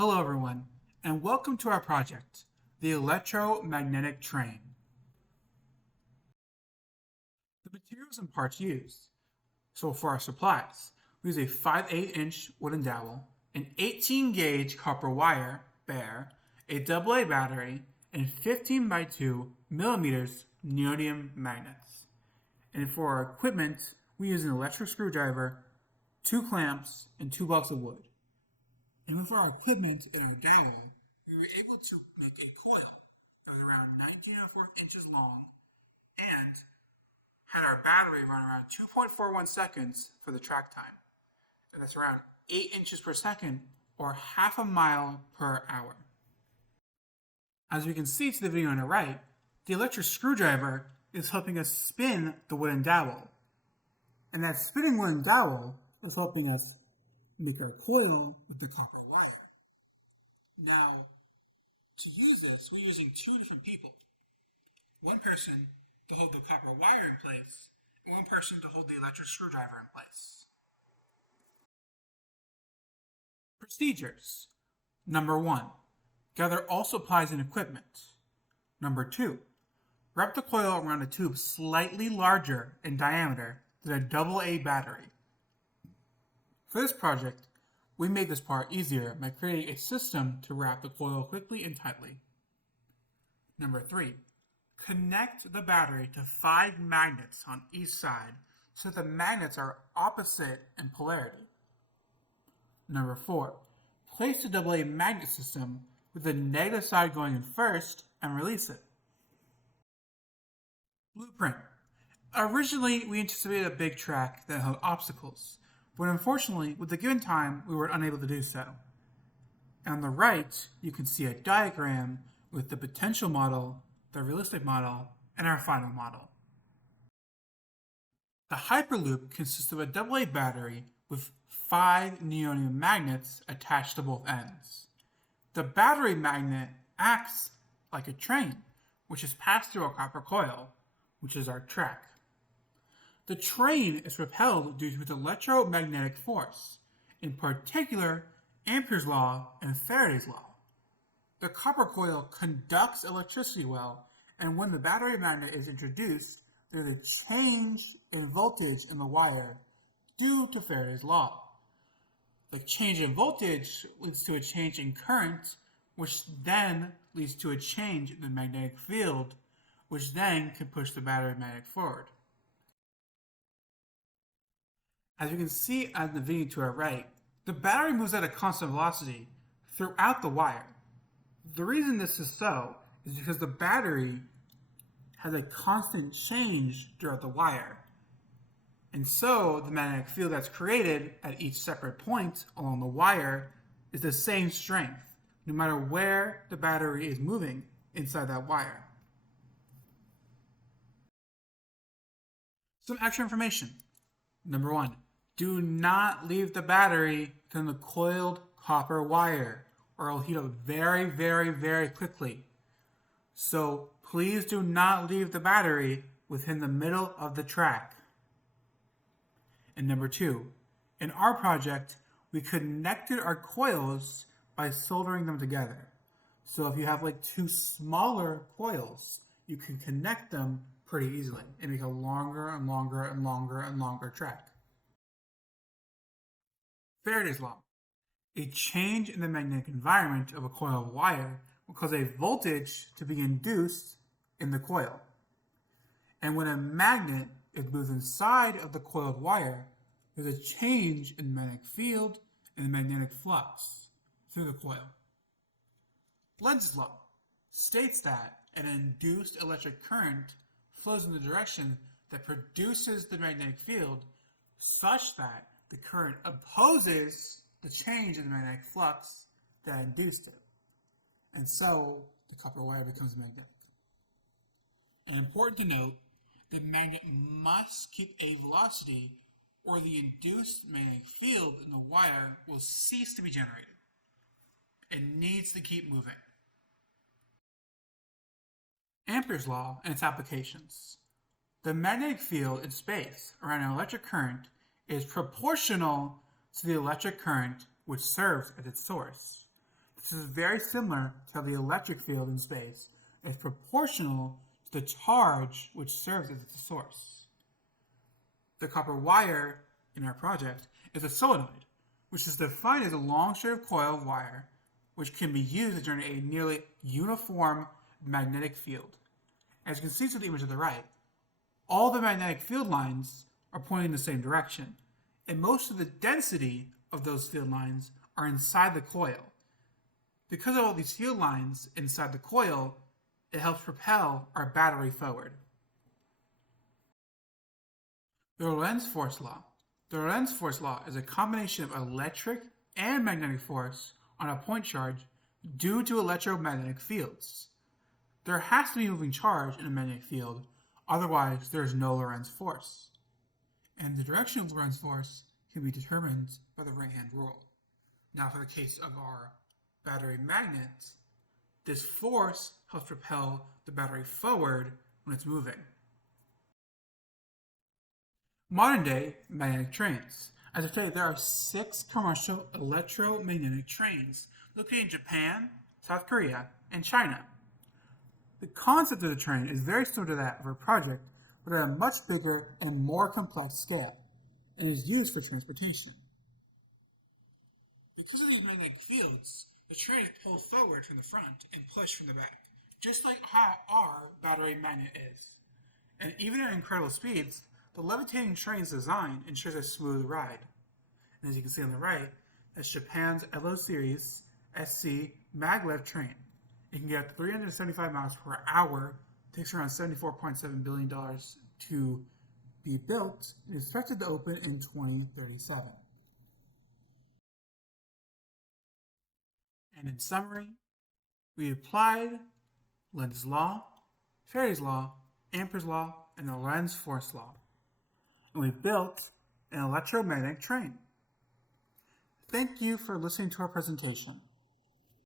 Hello everyone, and welcome to our project, the electromagnetic train. The materials and parts used. So for our supplies, we use a 5/8" wooden dowel, an 18-gauge copper wire, bare, a AA battery, and 15x2 mm neodymium magnets. And for our equipment, we use an electric screwdriver, 2 clamps, and 2 blocks of wood. And with our equipment in our dowel, we were able to make a coil that was around 19.4 inches long and had our battery run around 2.41 seconds for the track time. And that's around 8 inches per second or half a mile per hour. As we can see to the video on the right, the electric screwdriver is helping us spin the wooden dowel. And that spinning wooden dowel is helping us make our coil with the copper wire. Now, to use this, we're using 2 different people. One person to hold the copper wire in place, and one person to hold the electric screwdriver in place. Procedures. Number 1. Gather all supplies and equipment. Number 2. Wrap the coil around a tube slightly larger in diameter than a AA battery. For this project, we made this part easier by creating a system to wrap the coil quickly and tightly. Number 3. Connect the battery to 5 magnets on each side so that the magnets are opposite in polarity. Number 4. Place the AA magnet system with the negative side going in first and release it. Blueprint. Originally, we anticipated a big track that held obstacles, but unfortunately, with the given time, we were unable to do so. And on the right, you can see a diagram with the potential model, the realistic model, and our final model. The Hyperloop consists of a AA battery with 5 neodymium magnets attached to both ends. The battery magnet acts like a train, which is passed through a copper coil, which is our track. The train is propelled due to its electromagnetic force, in particular Ampere's law and Faraday's law. The copper coil conducts electricity well, and when the battery magnet is introduced, there is a change in voltage in the wire due to Faraday's law. The change in voltage leads to a change in current, which then leads to a change in the magnetic field, which then can push the battery magnet forward. As you can see on the video to our right, the battery moves at a constant velocity throughout the wire. The reason this is so is because the battery has a constant change throughout the wire. And so the magnetic field that's created at each separate point along the wire is the same strength, no matter where the battery is moving inside that wire. Some extra information. Number 1. Do not leave the battery within the coiled copper wire, or it'll heat up very, very, very quickly. So please do not leave the battery within the middle of the track. And number 2, in our project, we connected our coils by soldering them together. So if you have like 2 smaller coils, you can connect them pretty easily and make a longer and longer and longer and longer track. Faraday's law. A change in the magnetic environment of a coil of wire will cause a voltage to be induced in the coil. And when a magnet is moved inside of the coiled wire, there's a change in the magnetic field and the magnetic flux through the coil. Lenz's law states that an induced electric current flows in the direction that produces the magnetic field such that the current opposes the change in the magnetic flux that induced it. And so the copper wire becomes magnetic. And important to note, the magnet must keep a velocity or the induced magnetic field in the wire will cease to be generated. It needs to keep moving. Ampere's law and its applications. The magnetic field in space around an electric current is proportional to the electric current which serves as its source. This is very similar to how the electric field in space is proportional to the charge which serves as its source. The copper wire in our project is a solenoid, which is defined as a long straight coil of wire which can be used to generate a nearly uniform magnetic field. As you can see from the image to the right, all the magnetic field lines are pointing in the same direction, and most of the density of those field lines are inside the coil. Because of all these field lines inside the coil, it helps propel our battery forward. The Lorentz force law. The Lorentz force law is a combination of electric and magnetic force on a point charge due to electromagnetic fields. There has to be moving charge in a magnetic field, otherwise there is no Lorentz force. And the direction of Lorentz force can be determined by the right-hand rule. Now for the case of our battery magnet, this force helps propel the battery forward when it's moving. Modern day magnetic trains. As of today, there are 6 commercial electromagnetic trains located in Japan, South Korea, and China. The concept of the train is very similar to that of our project, but at a much bigger and more complex scale, and is used for transportation. Because of these magnetic fields, the train is pulled forward from the front and pushed from the back, just like how our battery magnet is. And even at incredible speeds, the levitating train's design ensures a smooth ride. And as you can see on the right, that's Japan's LO Series SC maglev train. It can get up to 375 miles per hour, takes around $74.7 billion to be built, and is expected to open in 2037. And in summary, we applied Lenz's law, Faraday's law, Ampere's law, and the Lorentz force law. And we built an electromagnetic train. Thank you for listening to our presentation.